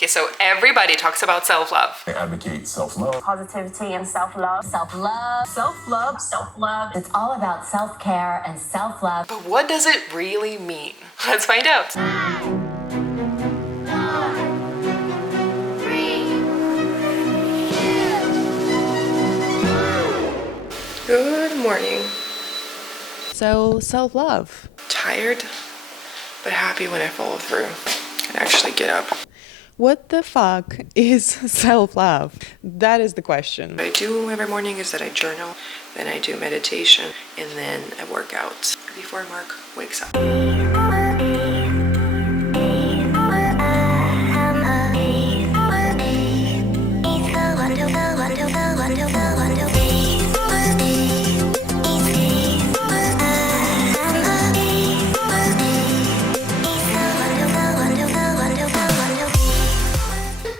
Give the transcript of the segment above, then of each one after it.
Okay, so everybody talks about self-love. I advocate self-love, positivity and self-love. Self-love. Self-love. Self-love. It's all about self-care and self-love. But what does it really mean? Let's find out. 5, 4, 3, 2, 1. Good morning. So, self-love. Tired, but happy when I follow through and actually get up. What the fuck is self-love? That is the question. What I do every morning is that I journal, then I do meditation, and then I work out before Mark wakes up.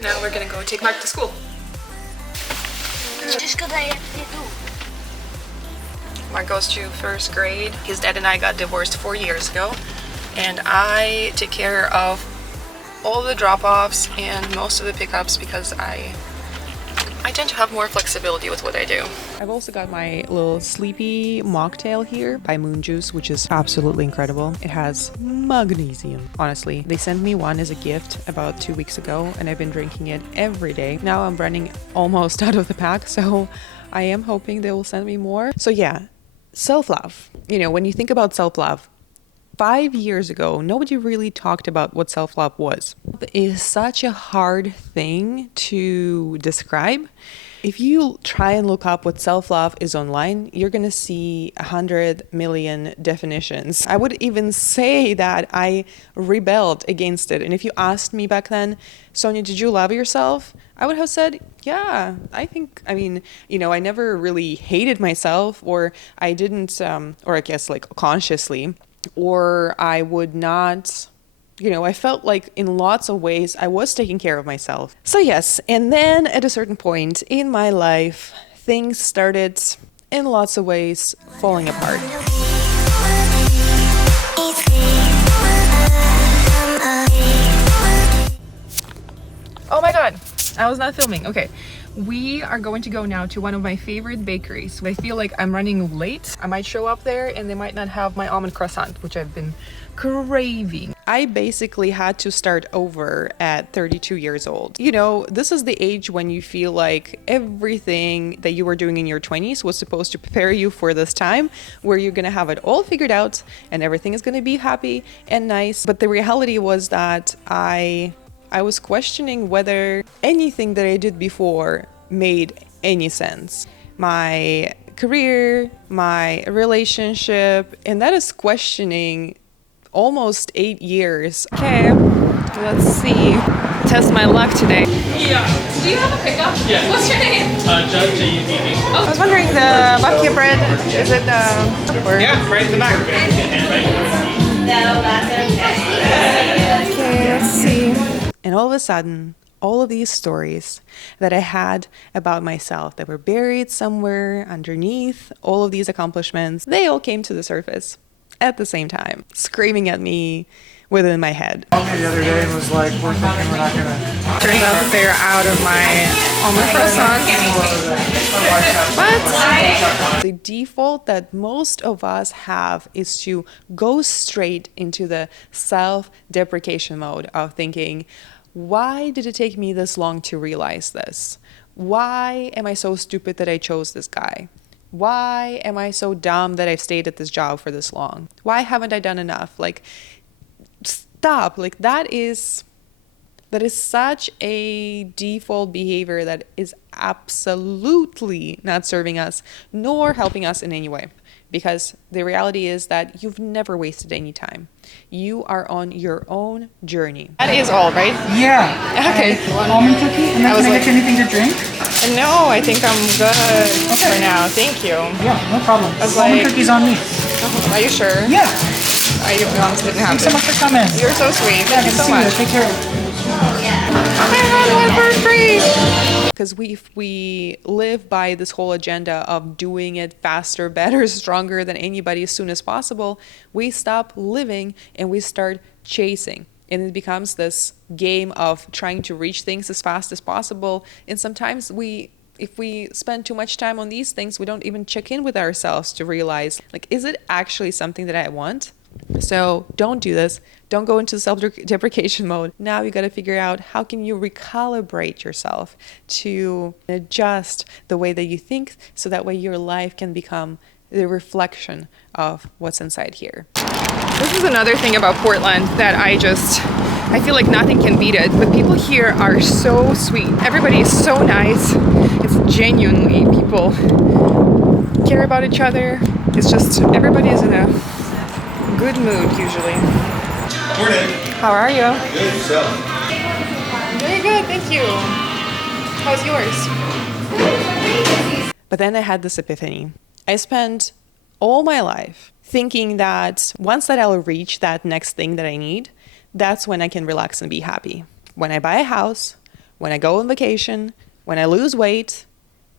Now we're gonna go take Mark to school. Mark goes to first grade. His dad and I got divorced 4 years ago, and I take care of all the drop-offs and most of the pickups because I tend to have more flexibility with what I do. I've also got my little sleepy mocktail here by Moon Juice, which is absolutely incredible. It has magnesium. Honestly, they sent me one as a gift about 2 weeks ago, and I've been drinking it every day. Now I'm running almost out of the pack, so I am hoping they will send me more. So yeah, self-love. You know, when you think about self-love, 5 years ago, nobody really talked about what self-love was. It is such a hard thing to describe. If you try and look up what self-love is online, you're going to see 100 million definitions. I would even say that I rebelled against it. And if you asked me back then, Sonya, did you love yourself? I would have said, yeah, I never really hated myself, or I didn't, or I guess like consciously, or I would not, I felt like in lots of ways I was taking care of myself. So yes, and then at a certain point in my life, things started in lots of ways falling apart. Oh my God, I was not filming. Okay. We are going to go now to one of my favorite bakeries. I feel like I'm running late. I might show up there and they might not have my almond croissant, which I've been craving. I basically had to start over at 32 years old. This is the age when you feel like everything that you were doing in your 20s was supposed to prepare you for this time where you're gonna have it all figured out and everything is gonna be happy and nice. But the reality was that I was questioning whether anything that I did before made any sense. My career, my relationship, and that is questioning almost 8 years. Okay, let's see. Test my luck today. Yeah. Do you have a pickup? Yeah. What's your name? Judge AUDD. Oh, I was wondering, the bucket bread, is it Yeah, right in the back. No, that's okay. Okay, let's see. And all of a sudden, all of these stories that I had about myself that were buried somewhere underneath all of these accomplishments, they all came to the surface at the same time, screaming at me within my head. The other day and was like, we're thinking we're not gonna. Turns out that they're out of my almond croissants. But the default that most of us have is to go straight into the self-deprecation mode of thinking, why did it take me this long to realize this? Why am I so stupid that I chose this guy? Why am I so dumb that I've stayed at this job for this long? Why haven't I done enough? Like, stop. Like, that is such a default behavior that is absolutely not serving us nor helping us in any way. Because the reality is that you've never wasted any time. You are on your own journey. That is all, right? Yeah. Okay. Almond cookie, and then can I get you anything to drink? No, I think I'm good for now. Thank you. Yeah, no problem. was Almond like- cookies on me. Are you sure? Yeah. I honestly didn't have Thanks so much for coming. You're so sweet. Yeah, Thank you good to so see much. you. Take care. Because if we live by this whole agenda of doing it faster, better, stronger than anybody as soon as possible, we stop living and we start chasing. And it becomes this game of trying to reach things as fast as possible. And sometimes if we spend too much time on these things, we don't even check in with ourselves to realize, like, is it actually something that I want? So don't do this. Don't go into self-deprecation mode. Now you got to figure out how can you recalibrate yourself to adjust the way that you think, so that way your life can become the reflection of what's inside here. This is another thing about Portland that I feel like nothing can beat it. But people here are so sweet. Everybody is so nice. It's genuinely, people care about each other. It's just, everybody is in a good mood usually. Morning. How are you? Good, yourself? Very good, thank you. How's yours? But then I had this epiphany. I spent all my life thinking that once that I'll reach that next thing that I need, that's when I can relax and be happy. When I buy a house, when I go on vacation, when I lose weight,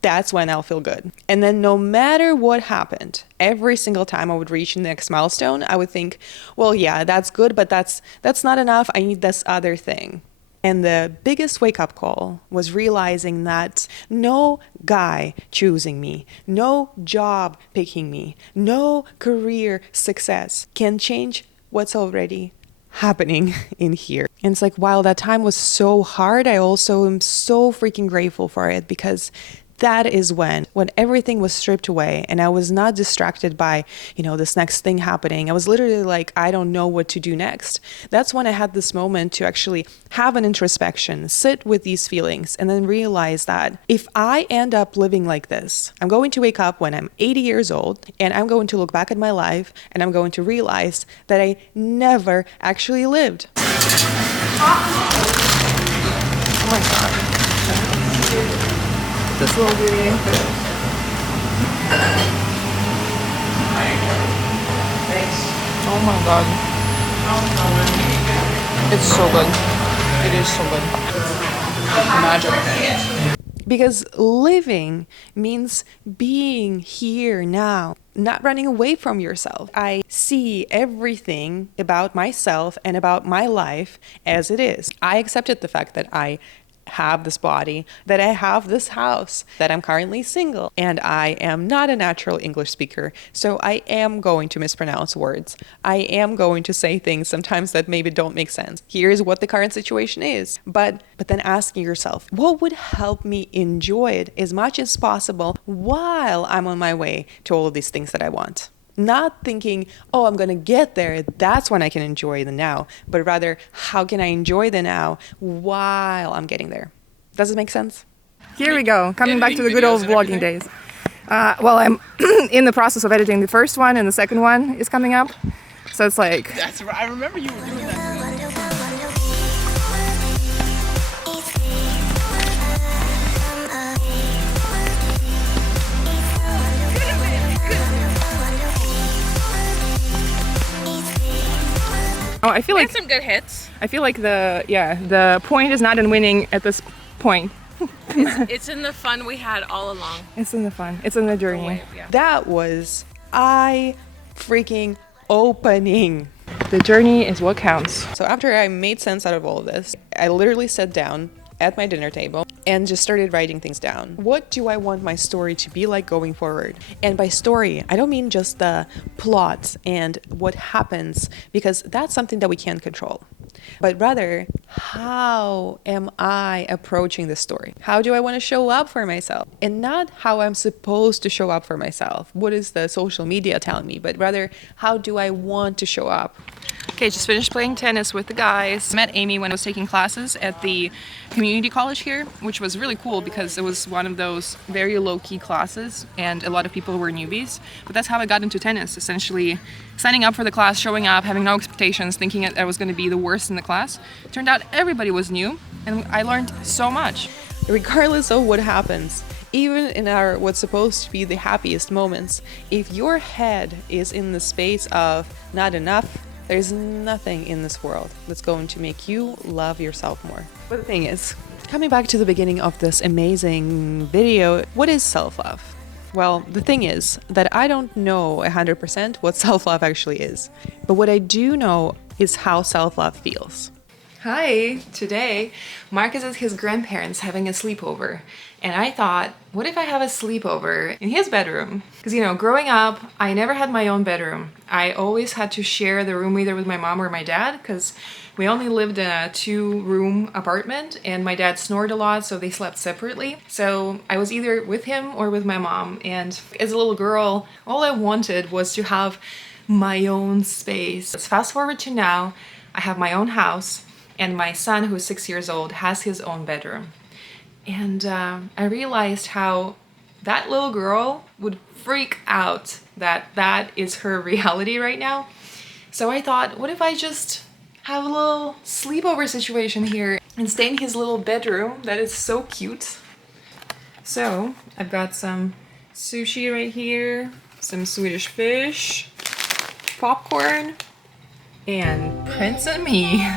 that's when I'll feel good. And then no matter what happened, every single time I would reach the next milestone, I would think, well, yeah, that's good, but that's not enough. I need this other thing. And the biggest wake-up call was realizing that no guy choosing me, no job picking me, no career success can change what's already happening in here. And it's like, while that time was so hard, I also am so freaking grateful for it, because that is when everything was stripped away and I was not distracted by, this next thing happening. I was literally like, I don't know what to do next. That's when I had this moment to actually have an introspection, sit with these feelings, and then realize that if I end up living like this, I'm going to wake up when I'm 80 years old and I'm going to look back at my life and I'm going to realize that I never actually lived. Oh my god. This little beauty. Oh my god. It's so good. It is so good. Magic. Because living means being here now, not running away from yourself. I see everything about myself and about my life as it is. I accepted the fact that I have this body, that I have this house, that I'm currently single, and I am not a natural English speaker, so I am going to mispronounce words. I am going to say things sometimes that maybe don't make sense. Here's what the current situation is. But then asking yourself, what would help me enjoy it as much as possible while I'm on my way to all of these things that I want? Not thinking, oh, I'm going to get there, that's when I can enjoy the now, but rather, how can I enjoy the now while I'm getting there? Does it make sense? Here we go, coming back to the good old vlogging days. Well, I'm in the process of editing the first one, and the second one is coming up. So it's like... That's right. I remember you were doing that. Oh, I feel like some good hits. I feel like the point is not in winning at this point. It's in the fun we had all along. It's in the fun. It's in the journey. Wave, yeah. That was eye-freaking opening. The journey is what counts. So after I made sense out of all of this, I literally sat down at my dinner table and just started writing things down. What do I want my story to be like going forward? And by story, I don't mean just the plot and what happens, because that's something that we can't control. But rather, how am I approaching the story? How do I want to show up for myself? And not how I'm supposed to show up for myself. What is the social media telling me? But rather, how do I want to show up? Okay, just finished playing tennis with the guys. Met Amy when I was taking classes at the community college here, which was really cool because it was one of those very low-key classes and a lot of people were newbies. But that's how I got into tennis, essentially signing up for the class, showing up, having no expectations, thinking I was going to be the worst in the class. Turned out everybody was new and I learned so much. Regardless of what happens, even in our what's supposed to be the happiest moments, if your head is in the space of not enough, there's nothing in this world that's going to make you love yourself more. But the thing is, coming back to the beginning of this amazing video, what is self-love? Well, the thing is that I don't know 100% what self-love actually is. But what I do know is how self-love feels. Hi! Today, Mark is at his grandparents having a sleepover. And I thought, what if I have a sleepover in his bedroom? Because, you know, growing up, I never had my own bedroom. I always had to share the room either with my mom or my dad, because we only lived in a 2-room apartment and my dad snored a lot, so they slept separately. So I was either with him or with my mom. And as a little girl, all I wanted was to have my own space. Let's fast forward to now. I have my own house. And my son, who's 6 years old, has his own bedroom. And I realized how that little girl would freak out that that is her reality right now. So I thought, what if I just have a little sleepover situation here and stay in his little bedroom that is so cute. So I've got some sushi right here, some Swedish fish, popcorn, and Prince and Me.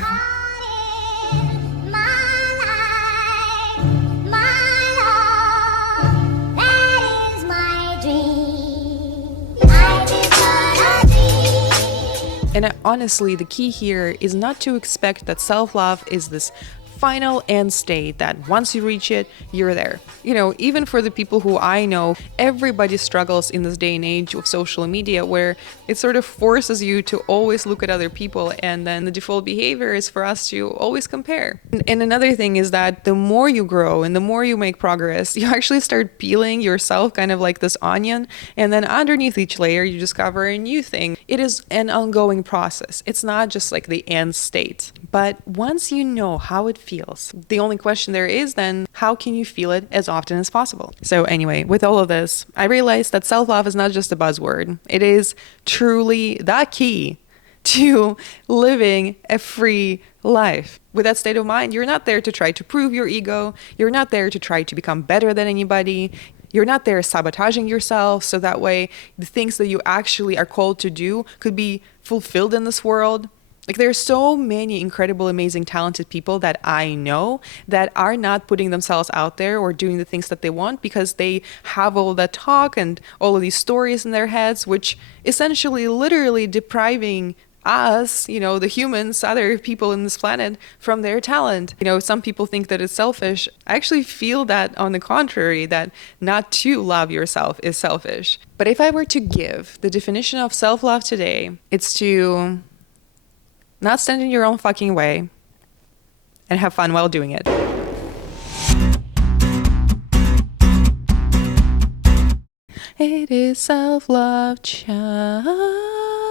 And honestly, the key here is not to expect that self-love is this final end state that once you reach it, you're there. You know, even for the people who I know, everybody struggles in this day and age of social media where it sort of forces you to always look at other people, and then the default behavior is for us to always compare. And another thing is that the more you grow and the more you make progress, you actually start peeling yourself kind of like this onion, and then underneath each layer you discover a new thing. It is an ongoing process. It's not just like the end state. But once you know how it feels, the only question there is then, how can you feel it as often as possible? So anyway, with all of this, I realized that self-love is not just a buzzword. It is truly the key to living a free life. With that state of mind, you're not there to try to prove your ego. You're not there to try to become better than anybody. You're not there sabotaging yourself so that way the things that you actually are called to do could be fulfilled in this world. Like, there are so many incredible, amazing, talented people that I know that are not putting themselves out there or doing the things that they want because they have all that talk and all of these stories in their heads, which essentially literally depriving us, you know, the humans, other people in this planet, from their talent. You know, some people think that it's selfish. I actually feel that on the contrary, that not to love yourself is selfish. But if I were to give the definition of self-love today, it's to not stand in your own fucking way and have fun while doing it. It is self-love challenge.